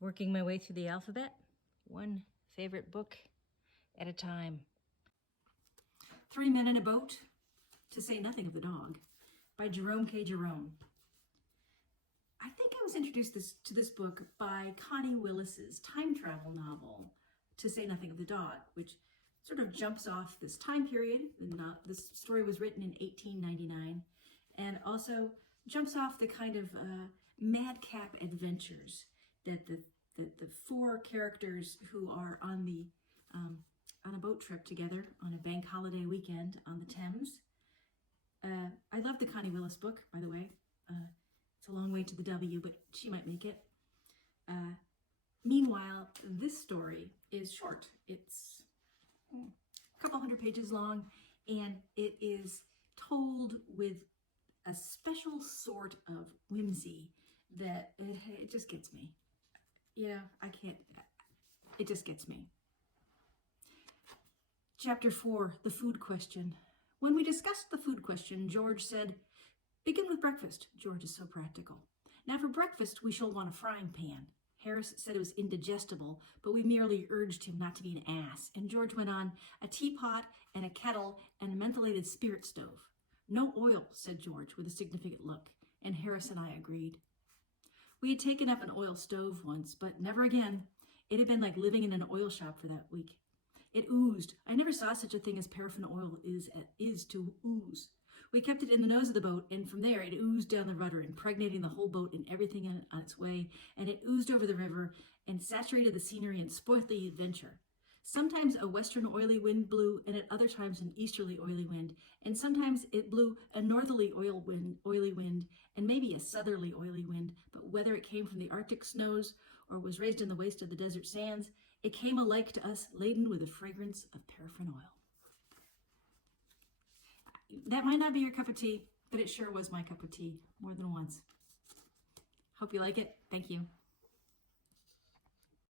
Working my way through the alphabet, one favorite book at a time. 3 Men in a Boat, to say nothing of the dog, by Jerome K. Jerome. I think I was introduced to this book by Connie Willis's time travel novel, To Say Nothing of the Dog, which sort of jumps off this time period. This story was written in 1899, and also jumps off the kind of madcap adventures that the four characters who are on a boat trip together on a bank holiday weekend on the Thames. I love the Connie Willis book, by the way. It's a long way to the W, but she might make it. Meanwhile, this story is short. It's a couple hundred pages long, and it is told with a special sort of whimsy that it just gets me. It just gets me. Chapter 4, the food question. When we discussed the food question, George said, "Begin with breakfast." George is so practical. "Now for breakfast, we shall want a frying pan." Harris said it was indigestible, but we merely urged him not to be an ass. And George went on, "A teapot and a kettle and a mentholated spirit stove." "No oil," said George with a significant look, and Harris and I agreed. We had taken up an oil stove once, but never again. It had been like living in an oil shop for that week. It oozed. I never saw such a thing as paraffin oil is to ooze. We kept it in the nose of the boat, and from there it oozed down the rudder, impregnating the whole boat and everything on its way, and it oozed over the river and saturated the scenery and spoilt the adventure. Sometimes a western oily wind blew, and at other times an easterly oily wind, and sometimes it blew a northerly oily wind, and maybe a southerly oily wind, but whether it came from the Arctic snows or was raised in the waste of the desert sands, it came alike to us laden with the fragrance of paraffin oil. That might not be your cup of tea, but it sure was my cup of tea more than once. Hope you like it. Thank you.